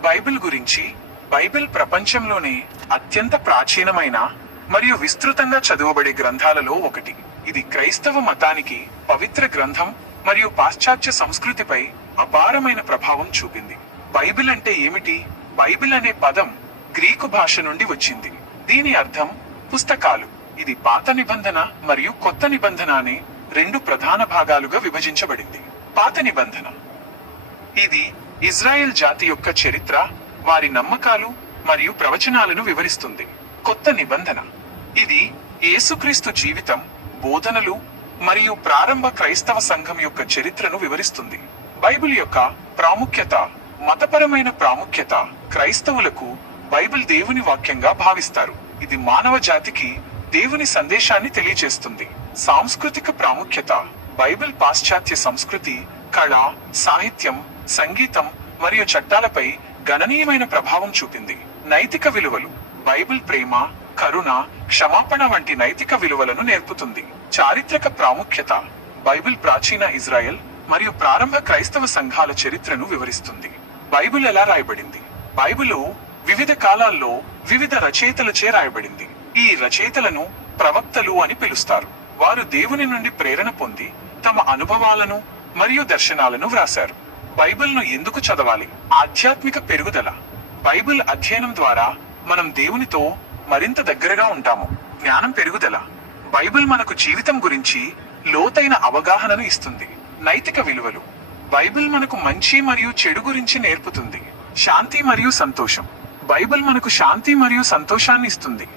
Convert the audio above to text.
Bible గురించి Bible ప్రపంచంలోనే అత్యంత ప్రాచీనమైన మరియు విస్తృతంగా చదువబడే గ్రంథాలలో ఒకటి. ఇది క్రైస్తవ మతానికి పవిత్ర గ్రంథం మరియు పాశ్చాత్య సంస్కృతిపై అపారమైన ప్రభావం చూపింది. బైబిల్ అంటే ఏమిటి? బైబిల్ అనే పదం గ్రీకు భాష నుండి వచ్చింది. దీని అర్థం పుస్తకాలు. ఇది పాత నిబంధన మరియు కొత్త నిబంధన అనే రెండు ప్రధాన భాగాలుగా విభజించబడింది. పాత నిబంధన. ఇది ఇజ్రాయెల్ జాతి యొక్క చరిత్ర వారి నమ్మకాలు మరియు ప్రవచనాలను వివరిస్తుంది. కొత్త నిబంధన. ఇది యేసుక్రీస్తు జీవితం బోధనలు మరియు ప్రారంభ క్రైస్తవ సంఘం యొక్క చరిత్రను వివరిస్తుంది. బైబిల్ యొక్క ప్రాముఖ్యత మతపరమైన ప్రాముఖ్యత క్రైస్తవులకు బైబిల్ దేవుని వాక్యంగా భావిస్తారు. ఇది మానవ జాతికి దేవుని సందేశాన్ని తెలియజేస్తుంది. సాంస్కృతిక ప్రాముఖ్యత బైబిల్ పాశ్చాత్య సంస్కృతి కళ సాహిత్యం సంగీతం మరియు చట్టాలపై గణనీయమైన ప్రభావం చూపింది. నైతిక విలువలు బైబిల్ ప్రేమ కరుణ క్షమాపణ వంటి నైతిక విలువలను నేర్పుతుంది. చారిత్రక ప్రాముఖ్యత బైబిల్ ప్రాచీన ఇజ్రాయెల్ మరియు ప్రారంభ క్రైస్తవ సంఘాల చరిత్రను వివరిస్తుంది. బైబిల్ ఎలా రాయబడింది? బైబిల్ వివిధ కాలాల్లో వివిధ రచయితలచే రాయబడింది. ఈ రచయితలను ప్రవక్తలు అని పిలుస్తారు. వారు దేవుని నుండి ప్రేరణ పొంది తమ అనుభవాలను మరియు దర్శనాలను వ్రాశారు. బైబిల్ను ఎందుకు చదవాలి? ఆధ్యాత్మిక పెరుగుదల. బైబిల్ అధ్యయనం ద్వారా మనం దేవునితో మరింత దగ్గరగా ఉంటాము. జ్ఞానం పెరుగుదల. బైబిల్ మనకు జీవితం గురించి లోతైన అవగాహనను ఇస్తుంది. నైతిక విలువలు. బైబిల్ మనకు మంచి మరియు చెడు గురించి నేర్పుతుంది. శాంతి మరియు సంతోషం. బైబిల్ మనకు శాంతి మరియు సంతోషాన్ని ఇస్తుంది.